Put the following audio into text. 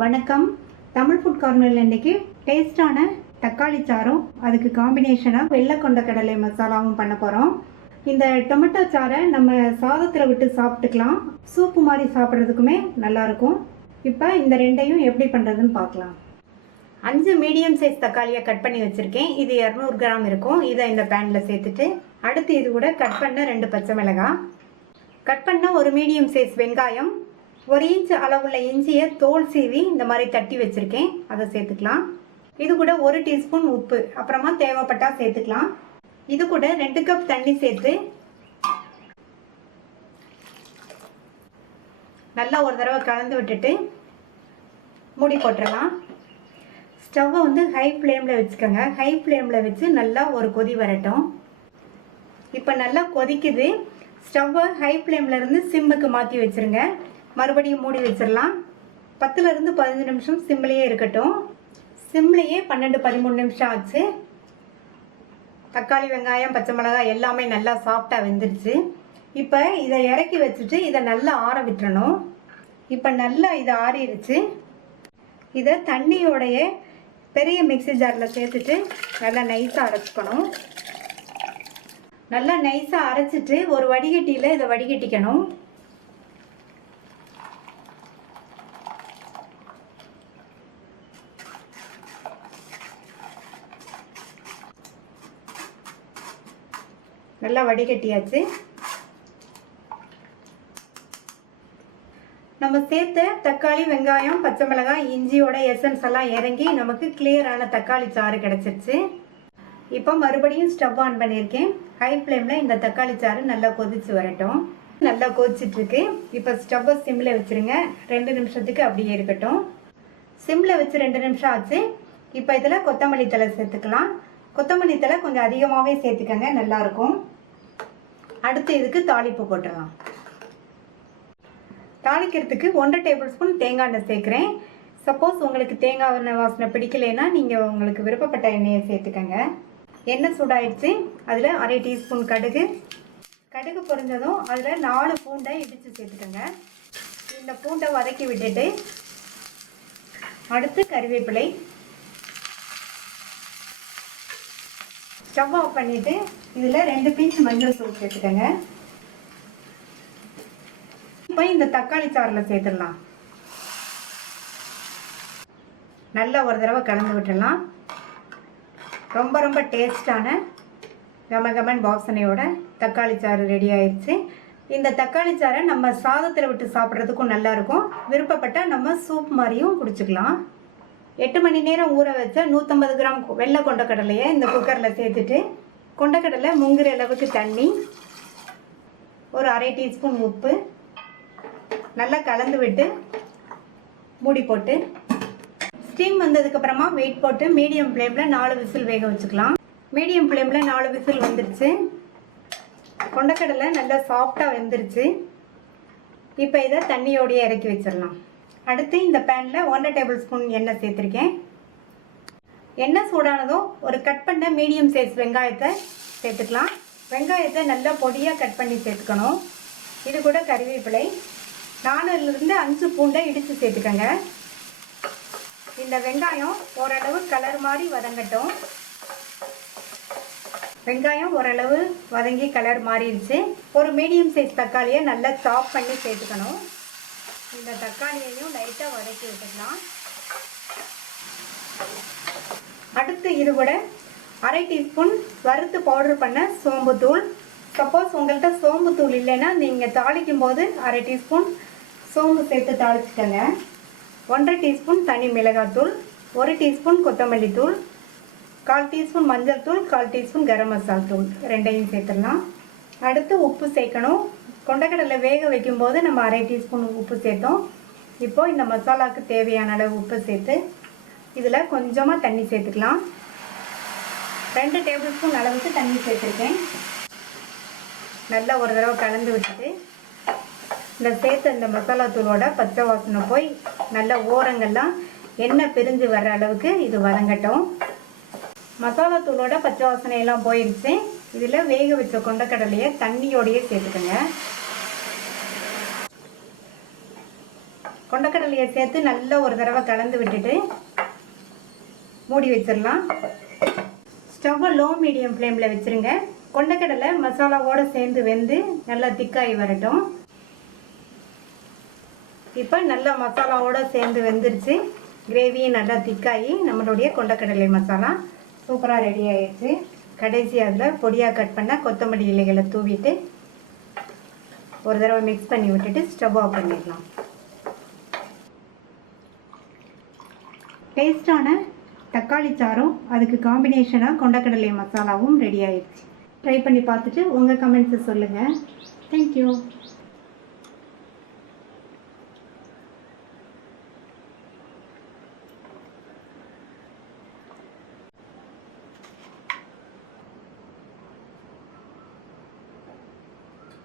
வணக்கம். தமிழ் ஃபுட் கார்னரில் இன்றைக்கி டேஸ்டான தக்காளி சாரும் அதுக்கு காம்பினேஷனாக வெள்ளை கொண்டக்கடலை மசாலாவும் பண்ண போகிறோம். இந்த டொமேட்டோ சாரை நம்ம சாதத்தில் விட்டு சாப்பிட்டுக்கலாம், சூப்பு மாதிரி சாப்பிட்றதுக்குமே நல்லாயிருக்கும். இப்போ இந்த ரெண்டையும் எப்படி பண்ணுறதுன்னு பார்க்கலாம். 5 மீடியம் சைஸ் தக்காளியை கட் பண்ணி வச்சுருக்கேன். இது 200 கிராம் இருக்கும். இதை இந்த பேனில் சேர்த்துட்டு அடுத்து இது கூட கட் பண்ண 2 பச்சை மிளகாய், கட் பண்ண ஒரு மீடியம் சைஸ் வெங்காயம், 1 இன்ச் அளவுள்ள இஞ்சியை தோல் சீவி இந்த மாதிரி தட்டி வச்சுருக்கேன், அதை சேர்த்துக்கலாம். இது கூட 1 டீஸ்பூன் உப்பு, அப்புறமா தேவைப்பட்டால் சேர்த்துக்கலாம். இது கூட 2 கப் தண்ணி சேர்த்து நல்லா ஒரு தடவை கலந்து விட்டுட்டு மூடி போட்டுடலாம். ஸ்டவ்வை ஹை ஃப்ளேமில் வச்சுக்கோங்க. ஹை ஃப்ளேமில் வச்சு நல்லா ஒரு கொதி வரட்டும். இப்போ நல்லா கொதிக்குது. ஸ்டவ்வை ஹை ஃப்ளேமில் இருந்து சிம்முக்கு மாற்றி வச்சுருங்க. மறுபடியும் மூடி வச்சிடலாம். 10லேருந்து 15 நிமிஷம் சிம்லேயே இருக்கட்டும். சிம்லேயே 12-13 நிமிஷம் ஆச்சு. தக்காளி, வெங்காயம், பச்சை மிளகாய் எல்லாமே நல்லா சாஃப்டாக வெந்துருச்சு. இப்போ இதை இறக்கி வச்சுட்டு இதை நல்லா ஆற விட்டுறணும். இப்போ நல்லா இதை ஆறிடுச்சு. இதை தண்ணியோடைய பெரிய மிக்ஸி ஜாரில் சேர்த்துட்டு நல்லா நைஸாக அரைச்சிக்கணும். நல்லா நைஸாக அரைச்சிட்டு ஒரு வடிகட்டியில் இதை வடிகட்டிக்கணும். நல்லா வடிகட்டியாச்சு. நம்ம சேர்த்த தக்காளி, வெங்காயம், பச்சை மிளகாய், இஞ்சியோட எசன்ஸ் எல்லாம் இறங்கி நமக்கு கிளியரான தக்காளி சாறு கிடச்சிருச்சு. இப்போ மறுபடியும் ஸ்டவ் ஆன் பண்ணியிருக்கேன். ஹை ஃப்ளேமில் இந்த தக்காளி சாறு நல்லா கொதிச்சு வரட்டும். நல்லா கொதிச்சிட்ருக்கு. இப்போ ஸ்டவ்வை சிம்மில் வச்சுருங்க. 2 நிமிஷத்துக்கு அப்படியே இருக்கட்டும். சிம்மில் வச்சு 2 நிமிஷம் ஆச்சு. இப்போ இதில் கொத்தமல்லி தழை சேர்த்துக்கலாம். கொத்தமல்லி தழை கொஞ்சம் அதிகமாகவே சேர்த்துக்கங்க, நல்லாயிருக்கும். அடுத்து இதுக்கு தாளிப்பு போட்டுடலாம். தாளிக்கிறதுக்கு 1 டேபிள் ஸ்பூன் தேங்காய் எண்ணெய் சேர்க்குறேன். சப்போஸ் உங்களுக்கு தேங்காய் எண்ணெய் வாசனை பிடிக்கலைன்னா நீங்கள் உங்களுக்கு விருப்பப்பட்ட எண்ணெயை சேர்த்துக்கங்க. எண்ணெய் சூடாயிடுச்சு. அதில் 1/2 டீஸ்பூன் கடுகு. கடுகு பொரிஞ்சதும் அதில் 4 பூண்டை இடித்து சேர்த்துக்கோங்க. இந்த பூண்டை வதக்கி விட்டுட்டு அடுத்து கறிவேப்பிலை. ஸ்டவ் ஆஃப் பண்ணிவிட்டு இதில் 2 பிஞ்ச் மஞ்சள் தூள் சேர்த்துக்கோங்க. இப்போ இந்த தக்காளி சாறில் சேர்த்துடலாம். நல்லா ஒரு தடவை கலந்து விட்டுடலாம். ரொம்ப ரொம்ப டேஸ்டான கமகமன் வாசனையோட தக்காளி சாறு ரெடி ஆயிடுச்சு. இந்த தக்காளி சாறை நம்ம சாதத்தில் விட்டு சாப்பிட்றதுக்கும் நல்லாயிருக்கும். விருப்பப்பட்டால் நம்ம சூப் மாதிரியும் குடிச்சுக்கலாம். 8 மணி நேரம் ஊற வச்ச 150 கிராம் வெள்ளை கொண்டக்கடலையை இந்த குக்கரில் சேர்த்துட்டு கொண்டக்கடலை முங்குற அளவுக்கு தண்ணி, ஒரு 1/2 டீஸ்பூன் உப்பு நல்லா கலந்து விட்டு மூடி போட்டு ஸ்டீம் வந்ததுக்கப்புறமா வெயிட் போட்டு மீடியம் ஃப்ளேமில் 4 விசில் வேக வச்சுக்கலாம். மீடியம் ஃப்ளேமில் 4 விசில் வந்துருச்சு. கொண்டக்கடலை நல்லா சாஃப்டாக வெந்துருச்சு. இப்போ இதை தண்ணியோடையே இறக்கி வச்சிடலாம். அடுத்து இந்த பேனில் 1 டேபிள் ஸ்பூன் எண்ணெய் சேர்த்துருக்கேன். எண்ணெய் சூடானதும் ஒரு கட் பண்ண மீடியம் சைஸ் வெங்காயத்தை சேர்த்துக்கலாம். வெங்காயத்தை நல்லா பொடியாக கட் பண்ணி சேர்த்துக்கணும். இது கூட கறிவேப்பிலை, 4லேருந்து 5 பூண்டை இடித்து சேர்த்துக்கோங்க. இந்த வெங்காயம் ஓரளவு கலர் மாதிரி வதங்கட்டும். வெங்காயம் ஓரளவு வதங்கி கலர் மாறிடுச்சு. ஒரு மீடியம் சைஸ் தக்காளியை நல்லா சாப் பண்ணி சேர்த்துக்கணும். இந்த தக்காளியையும் லைட்டாக வதக்கி விட்டுக்கலாம். அடுத்து இது கூட 1/2 டீஸ்பூன் வறுத்து பவுடர் பண்ண சோம்புத்தூள். சப்போஸ் உங்கள்கிட்ட சோம்புத்தூள் இல்லைன்னா நீங்கள் தாளிக்கும் போது 1/2 டீஸ்பூன் சோம்பு சேர்த்து தாளிச்சுக்கோங்க. 1/2 டீஸ்பூன் தனி மிளகாத்தூள், 1 டீஸ்பூன் கொத்தமல்லி தூள், 1/4 டீஸ்பூன் மஞ்சள் தூள், 1/4 டீஸ்பூன் கரம் மசாலா தூள், ரெண்டையும் சேர்த்துடலாம். அடுத்து உப்பு சேர்க்கணும். கொண்டக்கடலை வேக வைக்கும்போது நம்ம 1/2 டீஸ்பூன் உப்பு சேர்த்தோம். இப்போது இந்த மசாலாவுக்கு தேவையான அளவு உப்பு சேர்த்து இதில் கொஞ்சமாக தண்ணி சேர்த்துக்கலாம். 2 டேபிள் ஸ்பூன் அளவுக்கு தண்ணி சேர்த்துருக்கேன். நல்லா ஒரு தடவை கலந்து விட்டுட்டு இந்த சேர்த்த இந்த மசாலா தூளோட பச்சை வாசனை போய் நல்ல ஓரங்கள்லாம் எண்ணெய் பிரிஞ்சு வர்ற அளவுக்கு இது வதங்கட்டும். மசாலா தூளோட பச்சை வாசனையெல்லாம் போயிடுச்சு. இதில் வேக வச்ச கொண்டக்கடலையை தண்ணியோடையே சேர்த்துக்கோங்க. கொண்டக்கடலையை சேர்த்து நல்லா ஒரு தடவை கலந்து விட்டுட்டு மூடி வச்சிடலாம். ஸ்டவ்வை லோ மீடியம் ஃப்ளேமில் வச்சுருங்க. கொண்டக்கடலை மசாலாவோடு சேர்ந்து வெந்து நல்லா திக்காகி வரட்டும். இப்போ நல்லா மசாலாவோடு சேர்ந்து வெந்துருச்சு. கிரேவியும் நல்லா திக்காகி நம்மளுடைய கொண்டக்கடலை மசாலா சூப்பராக ரெடி ஆயிடுச்சு. கடைசி அதில் பொடியாக கட் பண்ண கொத்தமல்லி இலைகளை தூவிட்டு ஒரு தடவை மிக்ஸ் பண்ணி விட்டுட்டு ஸ்டவ் ஆஃப் பண்ணிடலாம். டேஸ்டான தக்காளி சாறும் அதுக்கு காம்பினேஷனாக கொண்டக்கடலை மசாலாவும் ரெடி ஆயிடுச்சு. ட்ரை பண்ணி பார்த்துட்டு உங்கள் கமெண்ட்ஸை சொல்லுங்கள். தேங்க்யூ.